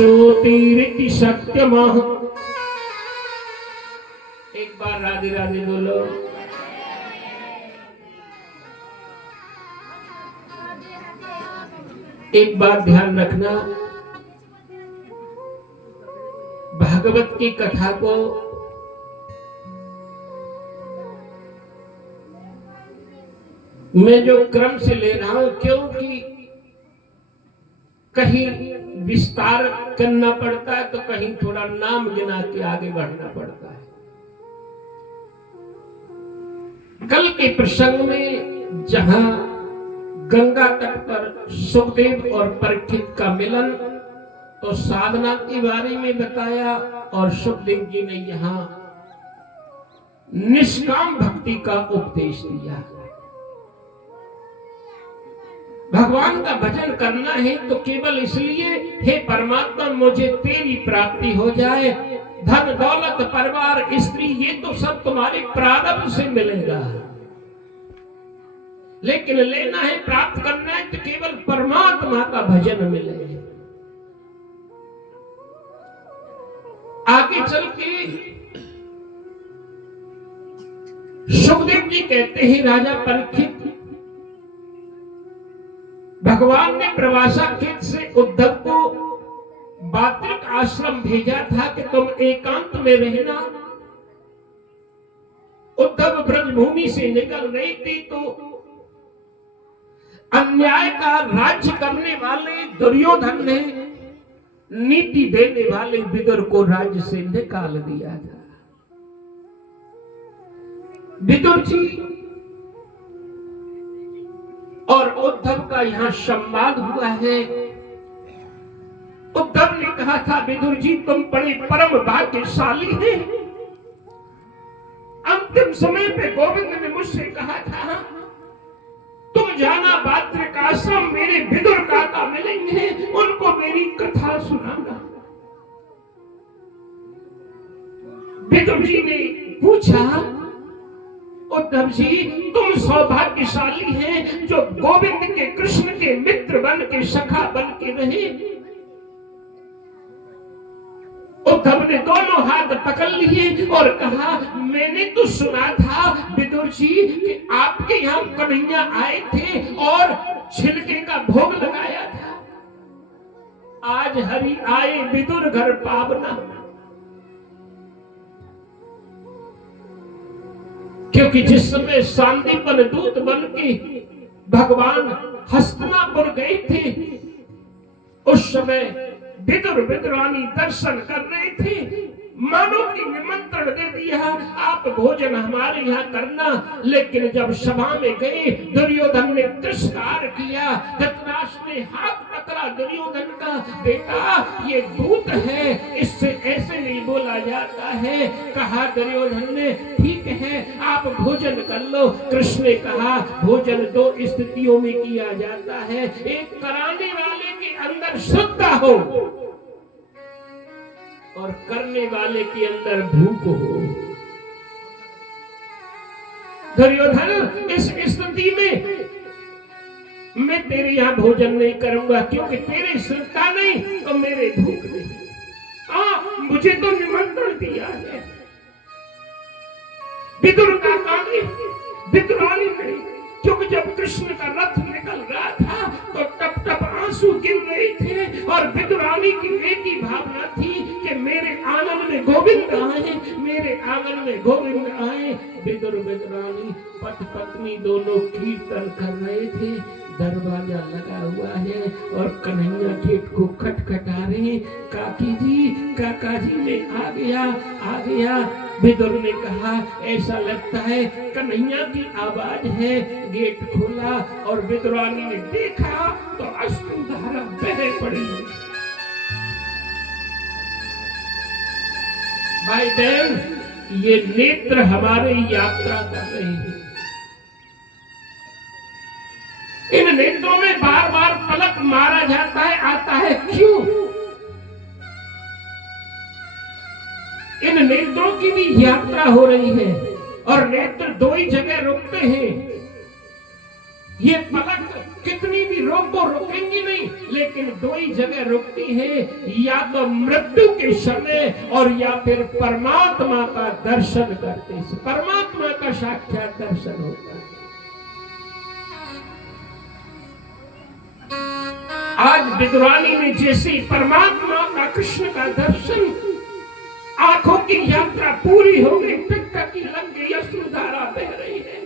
श्रुतिरिति सत्यमः। एक बार राधे राधे बोलो। एक बात ध्यान रखना, भागवत की कथा को मैं जो क्रम से ले रहा हूं, क्योंकि कहीं विस्तार करना पड़ता है तो कहीं थोड़ा नाम गिना के आगे बढ़ना पड़ता है। कल के प्रसंग में जहां गंगा तट पर सुखदेव और परीक्षित का मिलन, तो साधना के बारे में बताया और सुखदेव जी ने यहां निष्काम भक्ति का उपदेश दिया। भगवान का भजन करना है तो केवल इसलिए, हे परमात्मा मुझे तेरी प्राप्ति हो जाए, धन दौलत परिवार स्त्री ये तो सब तुम्हारे प्रारब्ध से मिलेगा, लेकिन लेना है प्राप्त करना है तो केवल परमात्मा का भजन मिले। आगे चल के सुखदेव जी कहते हैं, राजा परीक्षित, भगवान ने प्रवासा खेत से उद्धव को बात्रिक आश्रम भेजा था कि तुम एकांत में रहना। उद्धव ब्रजभूमि से निकल गई थी तो अन्याय का राज्य करने वाले दुर्योधन ने नीति देने वाले विदुर को राज्य से निकाल दिया था। विदुर जी और उद्धव का यहां संवाद हुआ है। उद्धव ने कहा था, विदुर जी तुम बड़े परम भाग्यशाली हैं। अंतिम समय पे गोविंद ने मुझसे कहा था, तुम जाना बात्रिक आश्रम मेरे विदुर काका मिलेंगे, उनको मेरी कथा सुनाना। विदुर जी ने पूछा, उद्धव जी तुम सौभाग्यशाली हैं जो गोविंद के कृष्ण के मित्र बन के सखा बन के रहे। उद्धव ने दोनों हाथ पकड़ लिए और कहा, मैंने तो सुना था विदुर जी कि आपके यहाँ कन्हैया आए थे और छिलके का भोग लगाया था। आज हरि आए विदुर घर पावना। क्योंकि जिस समय शांतिपन दूत बन के भगवान हस्तिनापुर गए थे, उस समय विदुर विदुरानी दर्शन कर रहे थे। मानो की निमंत्रण दे दिया, आप भोजन हमारे यहाँ करना। लेकिन जब सभा में गए, दुर्योधन ने तिरस्कार किया। धृतराष्ट्र ने हाथ पकड़ा दुर्योधन का, बेटा ये दूत है, इससे ऐसे नहीं बोला जाता है। कहा दुर्योधन ने, ठीक है आप भोजन कर लो। कृष्ण ने कहा, भोजन दो स्थितियों में किया जाता है, एक कराने वाले के अंदर श्रद्धा हो और करने वाले के अंदर भूख हो। दुर्योधन इस स्थिति में मैं तेरे यहां भोजन नहीं करूंगा, क्योंकि तेरे श्रद्धा नहीं तो मेरे भूख नहीं। मुझे तो निमंत्रण दिया है। विदुर का कानी विदुरानी नहीं, क्योंकि जब कृष्ण का रथ निकल रहा था तो टप टप आंसू गिर रहे थे और विदुरानी की एक ही भावना थी कि मेरे आंगन में गोविंद आए, मेरे आंगन में गोविंद आए। विदुर विदुरानी पति पत्नी दोनों कीर्तन कर रहे थे। दरवाजा लगा हुआ है और कन्हैया गेट को खटखटा रहे, काकी जी काका जी मैं आ गया आ गया। विदुर ने कहा, ऐसा लगता है कन्हैया की आवाज है। गेट खोला और विदुरानी ने देखा तो अश्रुधारा बह पड़ी। भाई बहन, ये नेत्र हमारे यात्रा कर रहे हैं। इन नेत्रों में बार बार पलक मारा जाता है, आता है क्यों? इन नेत्रों की भी यात्रा हो रही है और नेत्र दो ही जगह रुकते हैं, ये पलक कितनी भी रोको रुकेंगी नहीं, लेकिन दो ही जगह रुकती है, या तो मृत्यु के समय और या फिर परमात्मा का दर्शन करते से। परमात्मा का साक्षात दर्शन होता है। आज विद्वानी ने जैसे परमात्मा का, कृष्ण का दर्शन, आंखों की यात्रा पूरी हो गई, पिता की लग गई, अश्रुधारा बह रही है।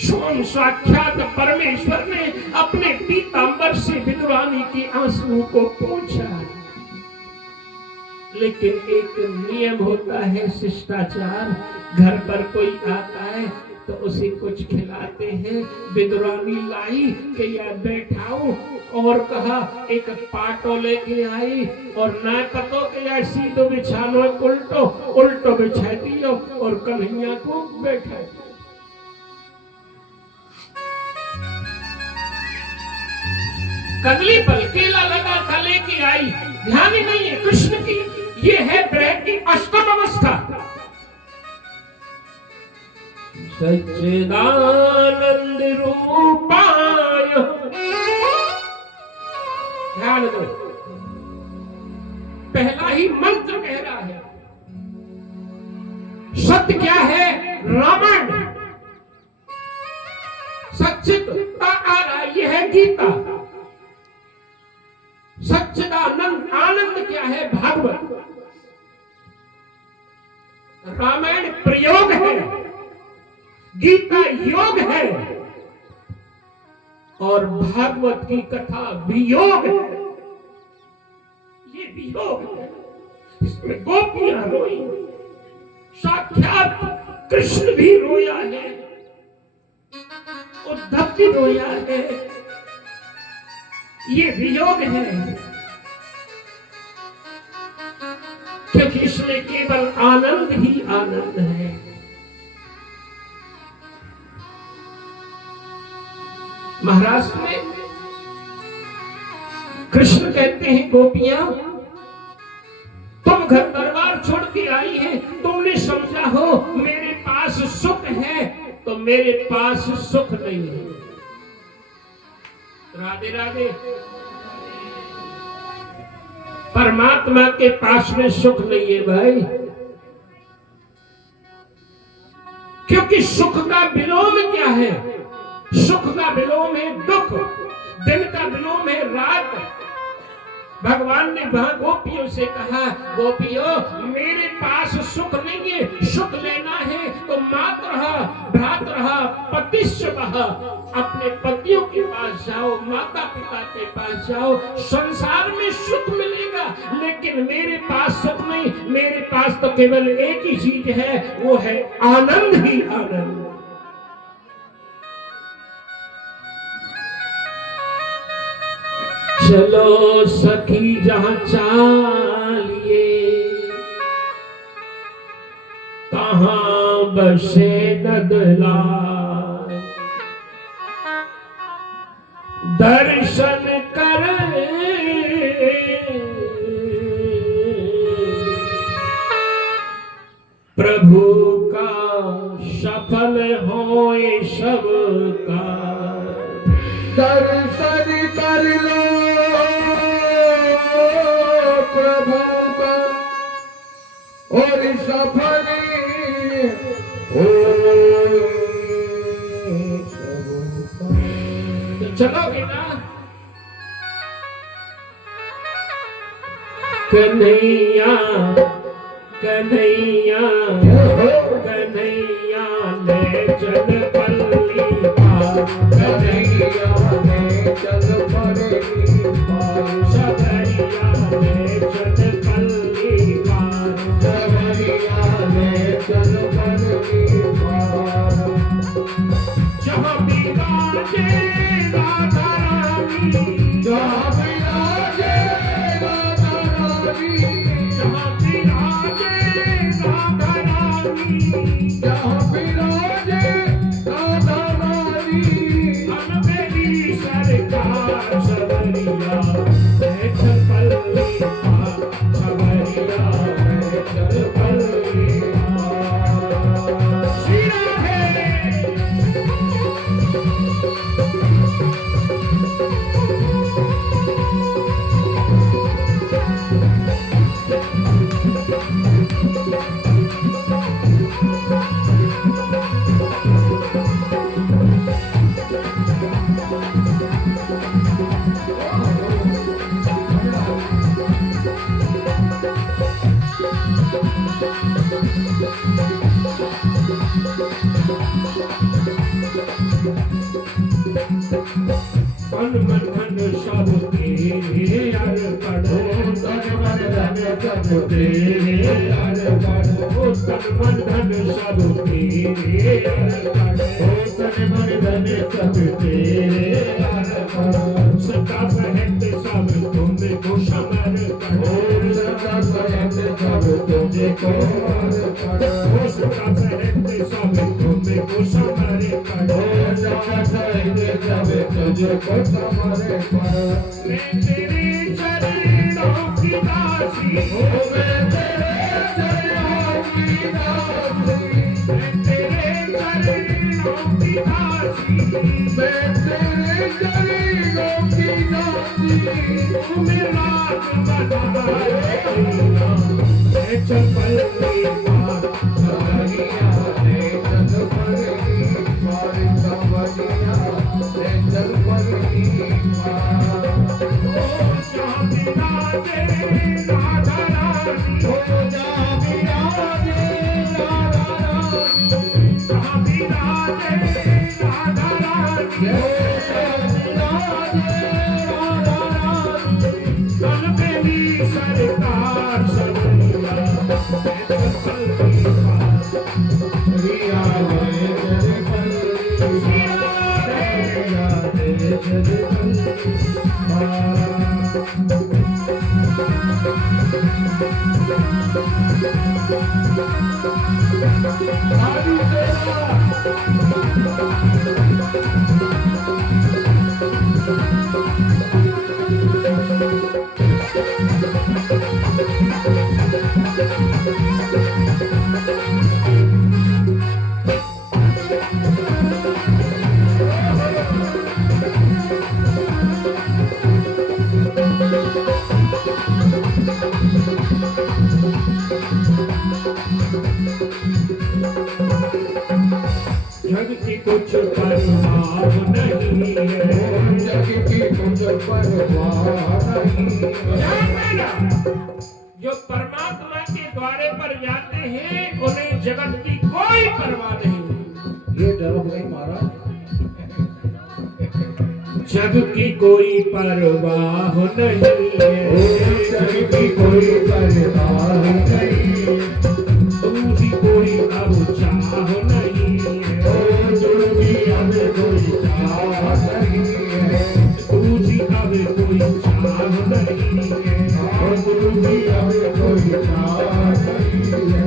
स्वयं साक्षात परमेश्वर ने अपने पीतांबर से विद्वानी की आंसुओं को पोंछा। लेकिन एक नियम होता है, शिष्टाचार। घर पर कोई आता है तो उसे कुछ खिलाते हैं। विद्वानी लाई कि यार बैठाओ, और कहा एक पाटो लेके आई, और ना पतो कि यार सीधो बिछानो उल्टो उल्टो बिछा दियो, और कन्हैया को बैठा दियो। कदली पर केला लगा था लेके आई, ध्यान ही नहीं है कृष्ण की। ये है ब्रह्म की अष्टम अवस्था। सच्चिदानंद रूपाय, ध्यान दो, पहला ही मंत्र कह रहा है। सत्य क्या है? रामायण। सच्चिद आ रहा, यह है गीता। सच्चिदानंद, आनंद क्या है? भागवत। रामायण प्रयोग है, गीता योग है, और भागवत की कथा वियोग है। ये वियोग है, इसमें गोपियां रोई, साक्षात कृष्ण भी रोया है, उद्धव भी रोया है। ये वियोग है, क्योंकि इसमें केवल आनंद ही आनंद है। महाराष्ट्र में कृष्ण कहते हैं, गोपियां तुम घर दरबार छोड़ के आई है, तुमने समझा हो मेरे पास सुख है, तो मेरे पास सुख नहीं है। राधे राधे। परमात्मा के पास में सुख नहीं है भाई, क्योंकि सुख का विलोम क्या है? सुख का विलोम है दुख, दिन का विलोम है रात। भगवान ने वहां गोपियों से कहा, गोपियों मेरे पास सुख नहीं है, सुख लेना है तो मातरः भ्रातरः पतिश्चवः, अपने पतियों के पास जाओ, माता पिता के पास जाओ, संसार में सुख मिलेगा। लेकिन मेरे पास सुख नहीं, मेरे पास तो केवल एक ही चीज है, वो है आनंद ही आनंद। चलो सखी जहां चालिए, तहां बसे नदलाय, दर्शन कर प्रभु का, सफल होए सबका। दर्शन कर लो प्रभु का, और सफल हो सबका। चलोगे ना? कन्हैया कन्हैया कन्हैया ले चल पल्ली पार, कन्हैया ले चल पल्ली पार, सबरिया ले चल पल्ली पार, सबरिया ले चल पल्ली पार। जहाँ विराजे राधा रानी, जहाँ विराजे राधा रानी, जहाँ विराजे राधा रानी, जहाँ विराजे राधा रानी, मेरी सरकार सबरिया ले चल पल्ली पार, सबरिया ले चल पल्ली पार। शिरा है तेरे अर्पण ओ तन मन धन सब तेरे अर्पण ओ तन मन धन सब तेरे अर्पण सदा सहत सब तुमको समर्पण ओ सदा सहत सब तुझको अर्पण ओ सदा सहत सब तुमको समर्पण ओ सदा सहत सब तुझको समर्पण मैं तेरे चरणों की दासी ओ मैं तेरे चरणों की दासी मैं तेरे चरणों की दासी मैं तेरे चरणों की दासी तू मेरा बनाए मैं चल पलटी मार सवरिया रे चल पलटी मार सवरिया रे चल पलटी मार जहाँ बिना दे राधा रानी हो जा बिना दे राधा रानी जहाँ बिना दे राधा रानी हो जा बिना दे राधा रानी कल पे भी सरकार सवरिया मैं चल पलटी मार रिया रे चल पलटी मार रिया रे चल पलटी मार आदि तेरा जग की कुछ परवाह नहीं है जग की कुछ परवाह नहीं जो परमात्मा के द्वारे पर जाते हैं उन्हें जगत की कोई परवाह नहीं ये डर नहीं मारा जग की कोई परवाह नहीं ओ जग है की कोई परवाह नहीं दूसरी कोई अब चाह नहीं ओ है दूरी अब कोई चाह नहीं है दूसरी अब कोई चाह नहीं है ओ दूरी अब कोई चाह नहीं है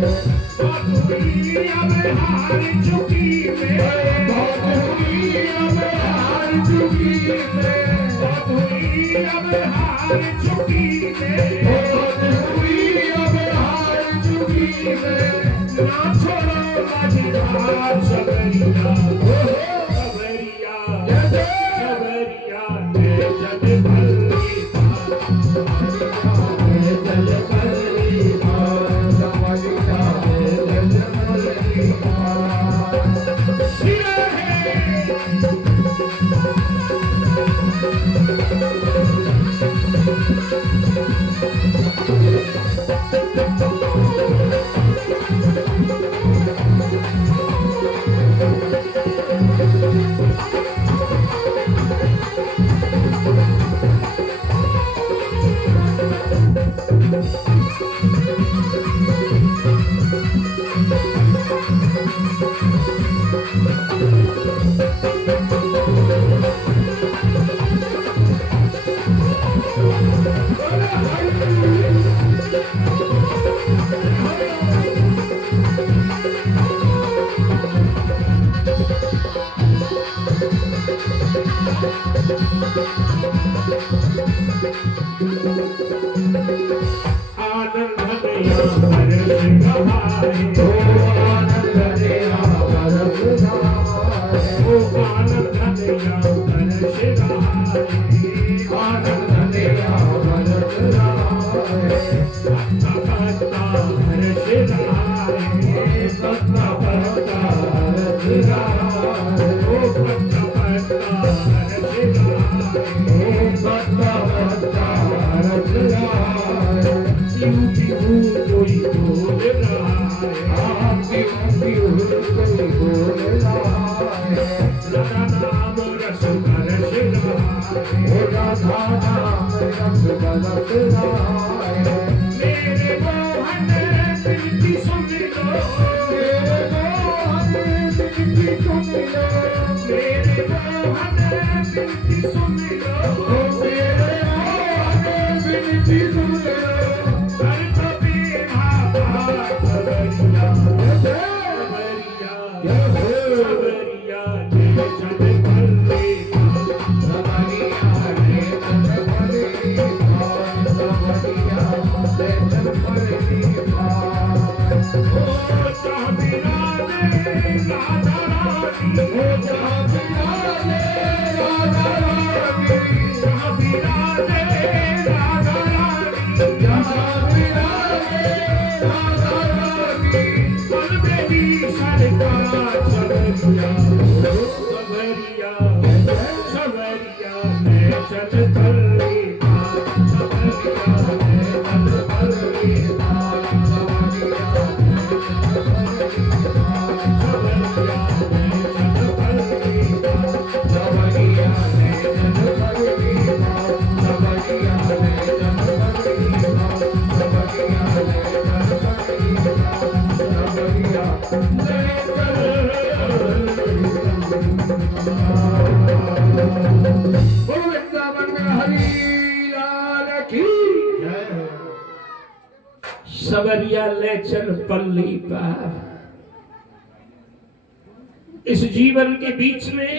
और दूरी अब हार चुकी मैं बहुत हुई अब हार चुकी मैं और दूरी अब हार चुकी मैं बहुत हुई अब हार चुकी मैं ना छोड़ो मझधार सबरिया सबरिया सबरिया मैं जग भली चल पलटी मार सवरिया रे चल पलटी मार सिरा है आनंद नया हर्ष गवाए ओ आनंद नया बरस धारे ओ आनंद नया हर्ष गवाए आनंद नया बरस धारे भक्ता भक्ता हर्ष गवाए सत्ता भक्ता हरस धारे ओ भक्ता भक्ता हर्ष गवाए ओ सत्ता भक्ता हरस धारे यूं कोई बोल रहा है आपकी मुक्ति हुई कोई बोल रहा है राधा नाम रस हर्ष गवाए ओ राधा नाम रस बरस रहा है मेरे मेरे मोहन बिनती सुन लो, मेरे मोहन बिनती सुन लो। कर तो बेड़ा पार सवरिया, सवरिया, सवरिया ने जन पल्ले सवरिया ले चल पल्ली पार। इस जीवन के बीच में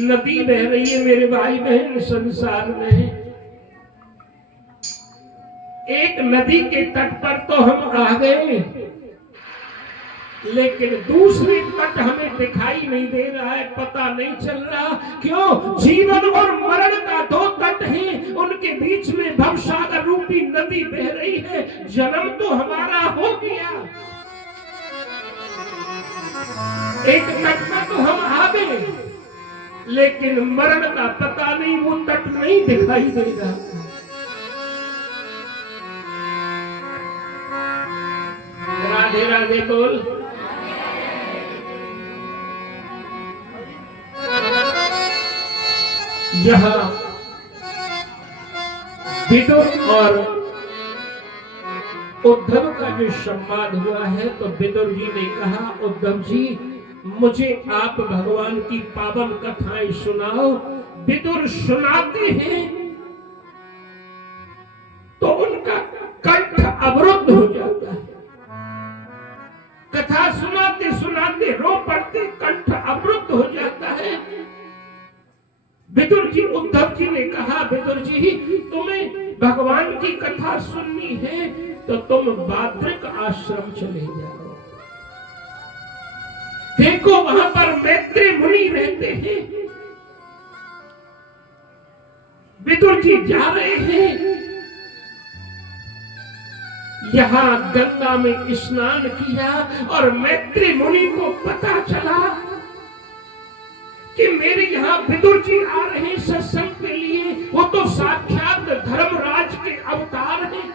नदी बह रही है मेरे भाई बहन। संसार में एक नदी के तट पर तो हम आ गए, लेकिन दूसरी तट हमें दिखाई नहीं दे रहा है, पता नहीं चल रहा क्यों। जीवन और मरण का दो तट हैं, उनके बीच में भवसागर रूपी नदी बह रही है। जन्म तो हमारा हो गया, एक तट पर तो हम आ गए, लेकिन मरण का पता नहीं, वो तट नहीं दिखाई देगा। राधे राधे बोल। यहाँ विदुर और उद्धव का जो संवाद हुआ है, तो विदुर जी ने कहा, उद्धव जी मुझे आप भगवान की पावन कथाएं सुनाओ। विदुर सुनाते हैं तो उनका कंठ अवरुद्ध हो जाता है। कथा सुनाते सुनाते रो पड़ते, कंठ अवरुद्ध हो जाता है। विदुर जी, उद्धव जी ने कहा, विदुर जी तुम्हें भगवान की कथा सुननी है तो तुम बाद्रिक आश्रम चले जाओ। देखो वहां पर मैत्री मुनि रहते हैं। विदुर जी जा रहे हैं, यहां गंगा में स्नान किया और मैत्री मुनि को पता चला कि मेरे यहाँ विदुर जी आ रहे हैं सत्संग के लिए। वो तो साक्षात धर्मराज के अवतार हैं,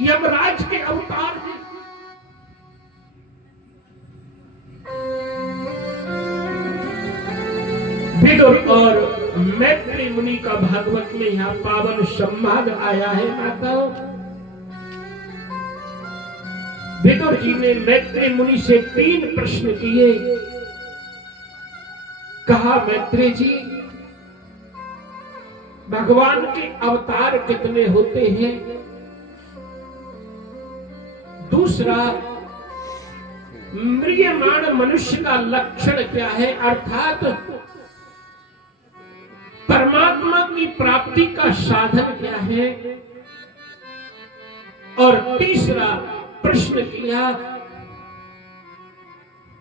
यमराज के अवतार हैं। विदुर और मैत्री मुनि का भागवत में यहाँ पावन संवाद आया है माताओं। विदुर जी ने मैत्री मुनि से 3 प्रश्न किए। कहा, मैत्री जी भगवान के अवतार कितने होते हैं? दूसरा, म्रियमाण मनुष्य का लक्षण क्या है, अर्थात परमात्मा की प्राप्ति का साधन क्या है? और तीसरा प्रश्न किया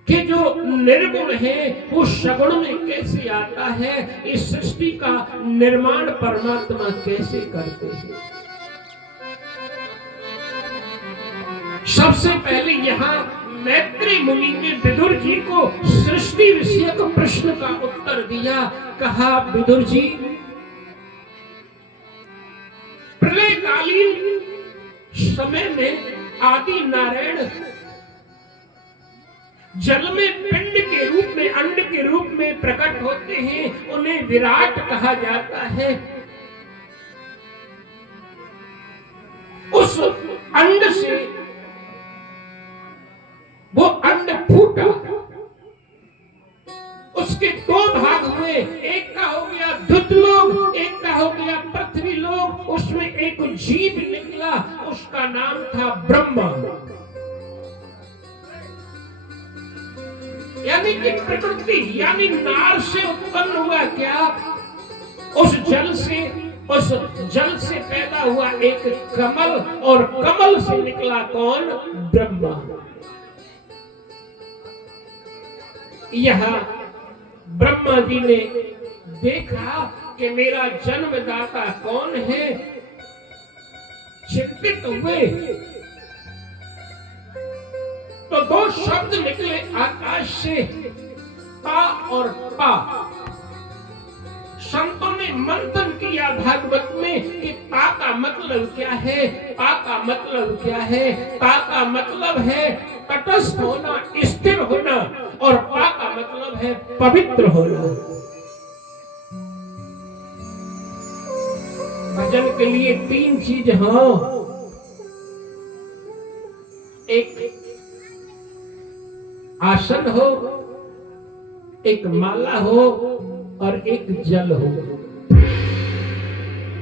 कि जो निर्गुण है वो सगुण में कैसे आता है, इस सृष्टि का निर्माण परमात्मा कैसे करते हैं। सबसे पहले यहाँ मैत्री मुनि ने विदुर जी को सृष्टि विषयक प्रश्न का उत्तर दिया। कहा, विदुर जी प्रलयकालीन समय में आदि नारायण जल में पिंड के रूप में, अंड के रूप में प्रकट होते हैं, उन्हें विराट कहा जाता है। उस अंड से वो अंड फूटा, उसके 2 नाम था ब्रह्मा, यानी कि प्रकृति यानी नार से उत्पन्न हुआ क्या, उस जल से पैदा हुआ एक कमल, और कमल से निकला कौन, ब्रह्मा। यहाँ ब्रह्मा जी ने देखा कि मेरा जन्मदाता कौन है, चिंतित हुए तो दो शब्द निकले आकाश से, ता और पा। संतों ने मंथन किया भागवत में कि ता का मतलब क्या है, पा का मतलब क्या है। ता का मतलब है तटस्थ होना, स्थिर होना, और पा का मतलब है पवित्र होना। भजन के लिए तीन चीज हो, एक आसन हो, एक माला हो, और एक जल हो।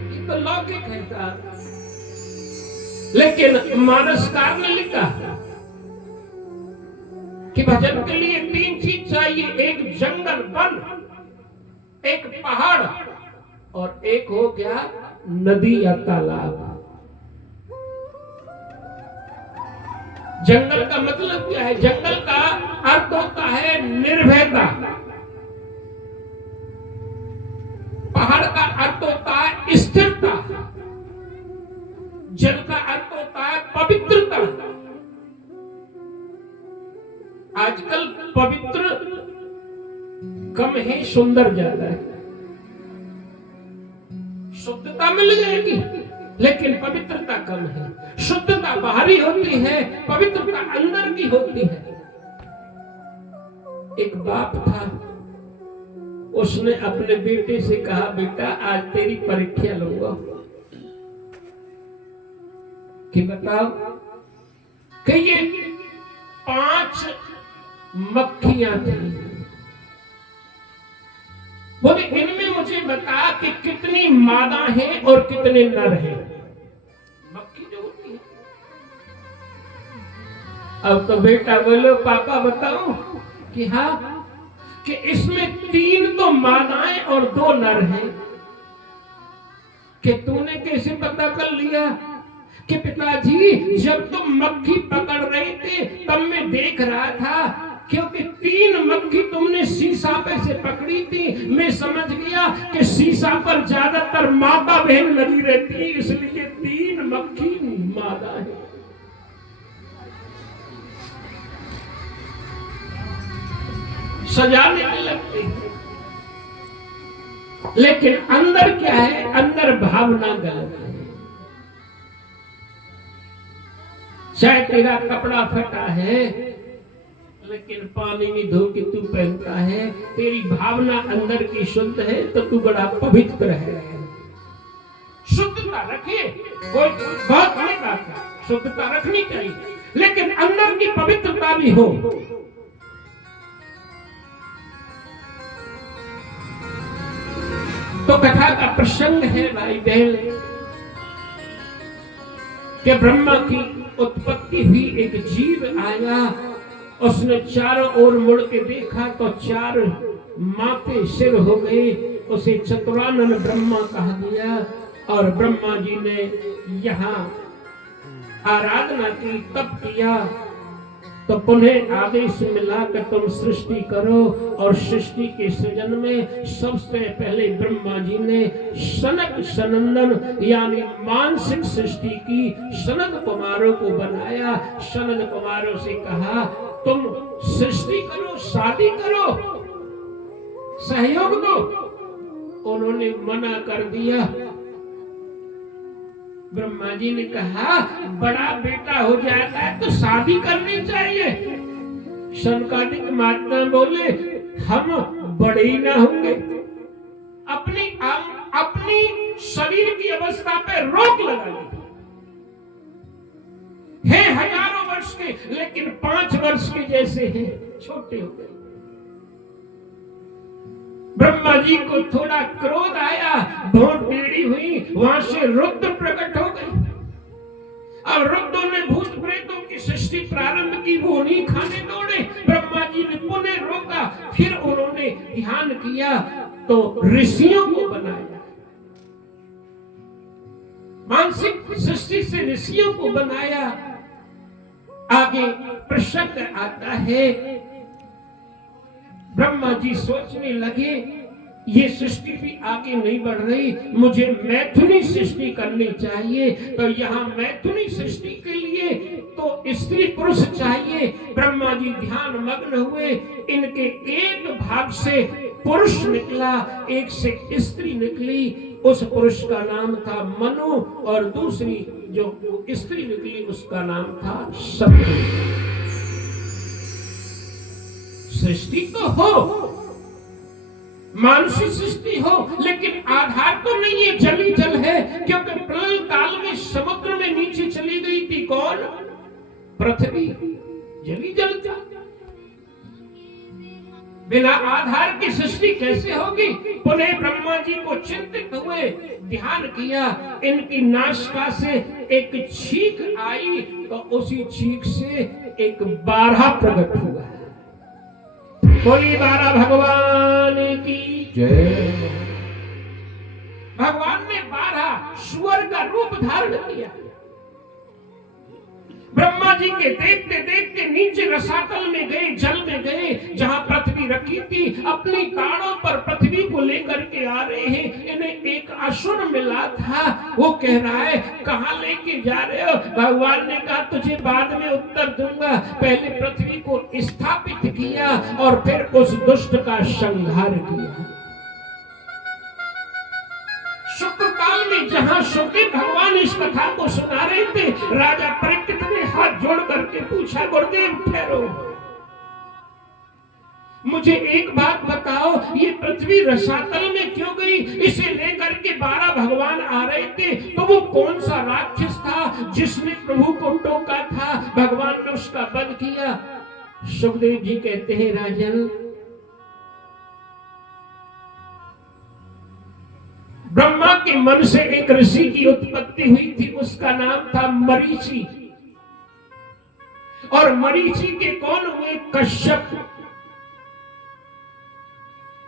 ये तो लौकिक है साहब, लेकिन मानसकार ने लिखा कि भजन के लिए तीन चीज चाहिए, एक जंगल वन, एक पहाड़, और एक हो गया नदी या तालाब। जंगल का मतलब क्या है, जंगल का अर्थ होता है निर्भयता, पहाड़ का अर्थ होता है स्थिरता, जल का अर्थ होता है पवित्रता। आजकल पवित्र कम है, सुंदर ज्यादा है। शुद्धता मिल जाएगी लेकिन पवित्रता कम है। शुद्धता बाहरी होती है, पवित्रता अंदर की होती है। एक बाप था, उसने अपने बेटे से कहा, बेटा आज तेरी परीक्षा लूंगा, कि बताओ कि ये 5 मक्खियां थी, बोले इनमें मुझे बता कि कितनी मादा हैं और कितने नर हैं। मक्खी जो होती है, अब तो बेटा बोलो पापा बताओ कि हाँ, कि इसमें 3 तो मादाएं और 2 नर हैं। कि तूने कैसे पता कर लिया? कि पिताजी जब तुम मक्खी पकड़ रहे थे तब मैं देख रहा था, क्योंकि 3 मक्खी तुमने शीशा पे से पकड़ी थी, मैं समझ गया कि शीशा पर ज्यादातर मादा बहन लगी रहती है, इसलिए 3 मक्खी मादा है। सजाने में लगती है, लेकिन अंदर क्या है, अंदर भावना गलत है। चाहे तेरा कपड़ा फटा है लेकिन पानी में धो के तू पहनता है, तेरी भावना अंदर की शुद्ध है तो तू बड़ा पवित्र है। शुद्धता रखे, कोई बहुत बड़ी बात है, शुद्धता रखनी चाहिए, लेकिन अंदर की पवित्रता भी हो। तो कथा का प्रसंग है भाई बहन कि ब्रह्मा की उत्पत्ति हुई, एक जीव आया, उसने चारों ओर मुड़ के देखा तो 4 माथे सिर हो गए, उसे चतुरानन ब्रह्मा कहा गया। और ब्रह्मा जी ने यहाँ आराधना की, तप किया, तो पुनः आदेश मिला कि तुम सृष्टि करो। और सृष्टि के सृजन में सबसे पहले ब्रह्मा जी ने सनक सनंदन यानी मानसिक सृष्टि की, सनद कुमारों को बनाया। सनद कुमारों से कहा तुम सृष्टि करो, शादी करो, सहयोग दो। उन्होंने मना कर दिया। ब्रह्मा जी ने कहा बड़ा बेटा हो जाता है तो शादी करनी चाहिए। सनकादिक महात्मा बोले हम बड़े ही ना होंगे, अपनी शरीर की अवस्था पे रोक लगा है, हजारों वर्ष के, लेकिन 5 वर्ष के जैसे हैं, छोटे हो गए। ब्रह्मा जी को थोड़ा क्रोध आया, भौंट टेढ़ी हुई, वहां से रुद्र प्रकट हो गई। अब रुद्रों ने भूत प्रेतों की सृष्टि प्रारंभ की, वो नहीं खाने दौड़े। ब्रह्मा जी ने पुनः रोका, फिर उन्होंने ध्यान किया तो ऋषियों को बनाया, मानसिक सृष्टि से ऋषियों को बनाया। आगे प्रसंग आता है, ब्रह्मा जी सोचने लगे ये सृष्टि भी आगे नहीं बढ़ रही, मुझे मैथुनी सृष्टि करनी चाहिए। तो यहाँ मैथुनी सृष्टि के लिए तो स्त्री पुरुष चाहिए। ब्रह्मा जी ध्यान मग्न हुए, इनके एक भाग से पुरुष निकला, एक से स्त्री निकली। उस पुरुष का नाम था मनु और दूसरी जो स्त्री निकली उसका नाम था शत्रु। सृष्टि तो हो, मानसिक सृष्टि हो, लेकिन आधार तो नहीं है, जली जल है। क्योंकि प्रलय काल में समुद्र में नीचे चली गई थी कौन? पृथ्वी, जली जल था। बिना आधार की सृष्टि कैसे होगी? पुनः ब्रह्मा जी को चिंतित हुए, ध्यान किया, इनकी नासिका से एक छींक आई तो उसी छींक से एक बारहा प्रकट हुआ। बोली बारह भगवान की जय। भगवान ने 12 सुअर का रूप धारण किया। ब्रह्मा जी के देखते देखते नीचे रसातल में गए, जल में गए, जहां पृथ्वी रखी थी। अपनी कानों पर पृथ्वी को लेकर के आ रहे हैं। इन्हें एक असुर मिला था, वो कह रहा है कहां लेके जा रहे हो? भगवान ने कहा तुझे बाद में उत्तर दूंगा, पहले पृथ्वी को स्थापित किया और फिर उस दुष्ट का संहार किया। शुक्र काल में जहां सुखदेव भगवान इस कथा को सुना रहे थे, राजा परीक्षित ने हाथ जोड़ करके पूछा, गुरुदेव ठहरो, मुझे एक बात बताओ, ये पृथ्वी रसातल में क्यों गई? इसे लेकर के 12 भगवान आ रहे थे, तो वो कौन सा राक्षस था जिसने प्रभु को टोका था? भगवान ने उसका वध किया। सुखदेव जी कहते हैं, राजन, ब्रह्मा के मन से एक ऋषि की उत्पत्ति हुई थी, उसका नाम था मरीचि। और मरीचि के कौन हुए? कश्यप।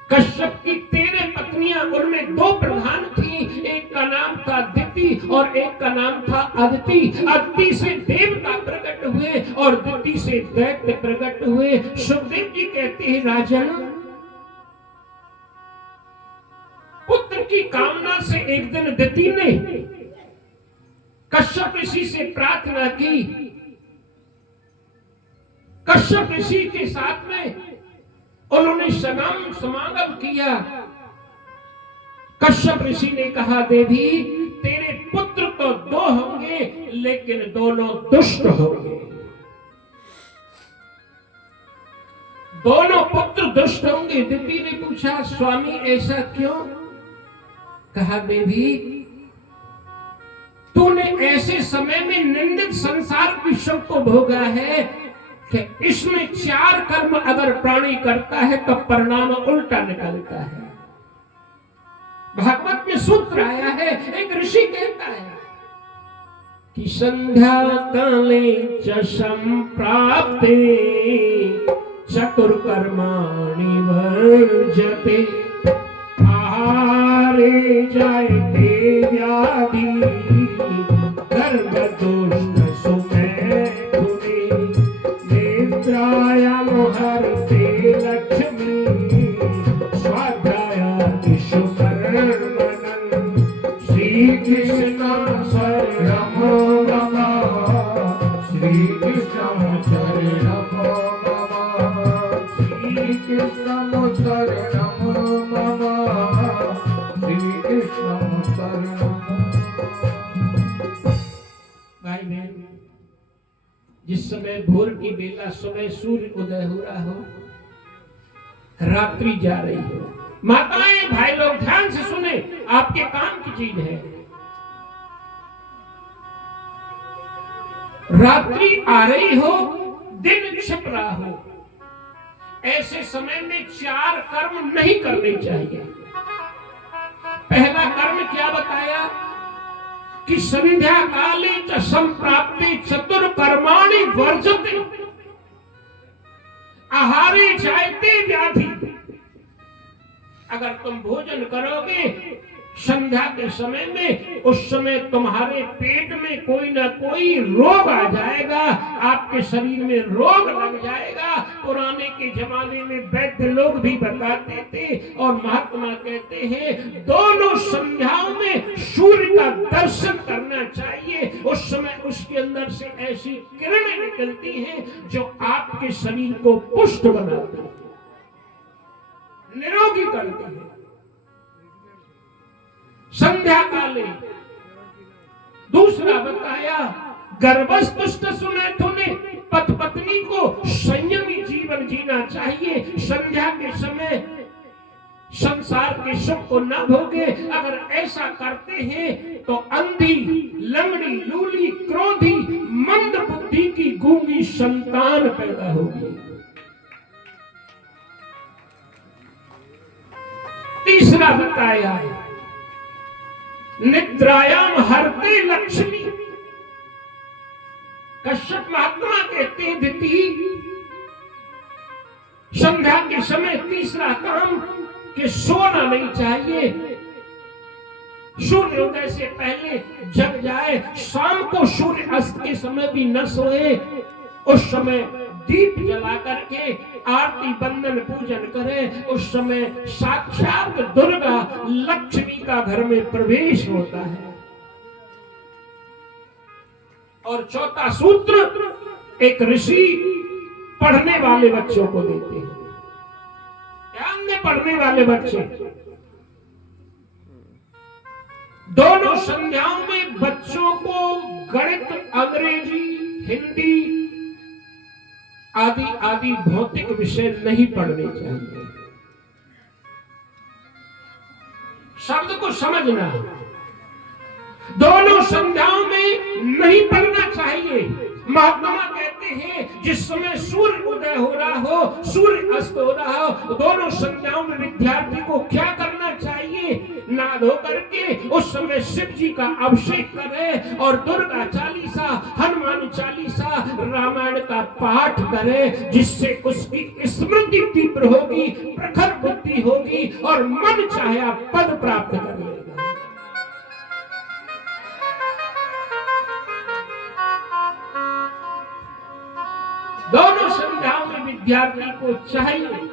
कश्यप की 13 पत्नियां, उनमें 2 प्रधान थी, एक का नाम था दिति और एक का नाम था अदिति। अदिति से देवता प्रकट हुए और दिति से दैत्य प्रकट हुए। सुखदेव जी कहते हैं, राजन, पुत्र की कामना से एक दिन दिति ने कश्यप ऋषि से प्रार्थना की। कश्यप ऋषि के साथ में उन्होंने समागम किया। कश्यप ऋषि ने कहा, देवी तेरे पुत्र तो 2 होंगे, लेकिन दोनों दुष्ट होंगे। दोनों पुत्र दुष्ट होंगे। दिति ने पूछा, स्वामी ऐसा क्यों? कहा, देवी तूने ऐसे समय में निंदित संसार की सुख को भोगा है कि इसमें 4 कर्म अगर प्राणी करता है तो परिणाम उल्टा निकलता है। भागवत में सूत्र आया है, एक ऋषि कहता है कि संध्या काले च संप्राप्ते चतुर्कर्माणि वर्जते आहारे जायते व्याधि गर्भदोष सुमे धुने नेत्रायाम हरते लक्ष्मी स्वाध्यायादिषु कर्मणं श्री कृष्ण शरणं मम श्री कृष्ण शरणं मम श्री कृष्ण शरणं मम श्री कृष्ण शरणं। भाई बहन, जिस समय भोर की बेला सुबह सूर्य उदय हो रहा हो, रात्रि जा रही हो, माताएं भाई लोग ध्यान से सुने, आपके काम की चीज है। रात्रि आ रही हो, दिन छिप रहा हो, ऐसे समय में 4 कर्म नहीं करने चाहिए। पहला कर्म क्या बताया कि संध्या काले च संप्राप्ते चतुर कर्माणि वर्जते आहारे जायते व्याधि। अगर तुम भोजन करोगे संध्या के समय में, उस समय तुम्हारे पेट में कोई ना कोई रोग आ जाएगा, आपके शरीर में रोग लग जाएगा। पुराने के जमाने में वैद्य लोग भी बताते थे और महात्मा कहते हैं दोनों संध्याओं में सूर्य का दर्शन करना चाहिए। उस समय उसके अंदर से ऐसी किरणें निकलती हैं जो आपके शरीर को पुष्ट बनाती है, निरोगी करती है। संध्या काले दूसरा बताया गर्भस्थुष्ट सुने पति पत्नी को संयमी जीवन जीना चाहिए। संध्या के समय संसार के सुख को न भोगे। अगर ऐसा करते हैं तो अंधी, लंगड़ी, लूली, क्रोधी, मंद बुद्धि की गूंगी संतान पैदा होगी। तीसरा बताया निद्रायाम हरते लक्ष्मी। कश्यप महात्मा कहते हैं दिति संध्या के समय तीसरा काम कि सोना नहीं चाहिए। सूर्योदय से पहले जग जाए, शाम को सूर्य अस्त के समय भी न सोए। उस समय दीप जला करके आरती बंदन पूजन करें। उस समय साक्षात दुर्गा लक्ष्मी का घर में प्रवेश होता है। और चौथा सूत्र एक ऋषि पढ़ने वाले बच्चों को देते हैं। ध्यान में, पढ़ने वाले बच्चे दोनों संध्याओं में बच्चों को गणित, अंग्रेजी, हिंदी आदि आदि भौतिक विषय नहीं पढ़ने चाहिए। शब्द को समझना, दोनों संध्याओं में नहीं पढ़ना चाहिए। महात्मा कहते हैं जिस समय सूर्य उदय हो रहा हो, सूर्य अस्त हो रहा हो, दोनों संध्याओं में विद्यार्थी को क्या करना चाहिए? नहा धो करके उस समय शिव जी का अभिषेक करे और दुर्गा चालीसा, हनुमान चालीसा, रामायण का पाठ करे, जिससे उसकी स्मृति तीव्र होगी, प्रखर बुद्धि होगी और मन चाहे पद प्राप्त कर लेगा। दोनों संध्याओं में विद्यार्थी को चाहिए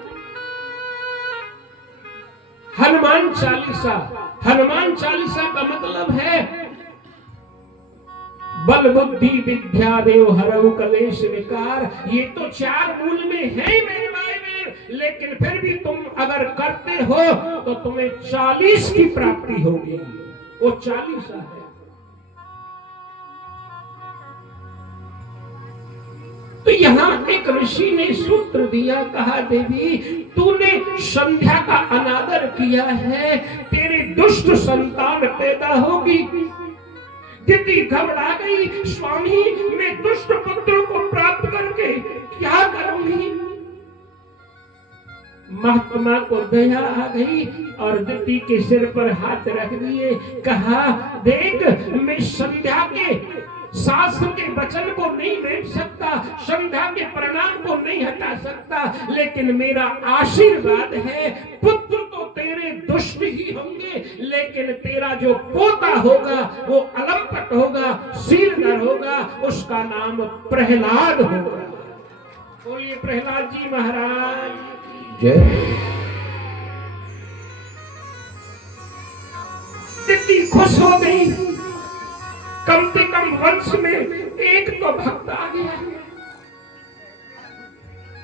हनुमान चालीसा। हनुमान चालीसा का मतलब है बल बुद्धि विद्या देव हरऊ कलेश विकार। ये तो 4 मूल में है मेरे भाई में, लेकिन फिर भी तुम अगर करते हो तो तुम्हें 40 की प्राप्ति होगी। वो 40 है। तो यहाँ एक ऋषि ने सूत्र दिया, कहा देवी तूने संध्या का अनादर किया है, तेरे दुष्ट संतान पैदा होगी। दिति घबरा गई, स्वामी मैं दुष्ट पुत्रों को प्राप्त करके क्या करूंगी? महात्मा को दया आ गई और दिति के सिर पर हाथ रख दिए, कहा देख मैं संध्या के शास्त्र के वचन को नहीं भेज सकता, संध्या के परिणाम को नहीं हटा सकता, लेकिन मेरा आशीर्वाद है पुत्र तो तेरे दुष्ट ही होंगे, लेकिन तेरा जो पोता होगा वो अलंपट होगा, शीलधर होगा, उसका नाम प्रहलाद होगा। बोलिए प्रहलाद जी महाराज जय। दिति खुश हो गई, कम से कम वंश में एक तो भक्त आ गया।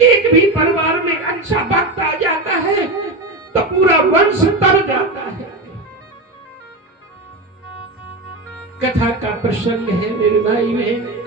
एक भी परिवार में अच्छा भक्त आ जाता है तो पूरा वंश तर जाता है। कथा का प्रसंग है मेरे भाई में।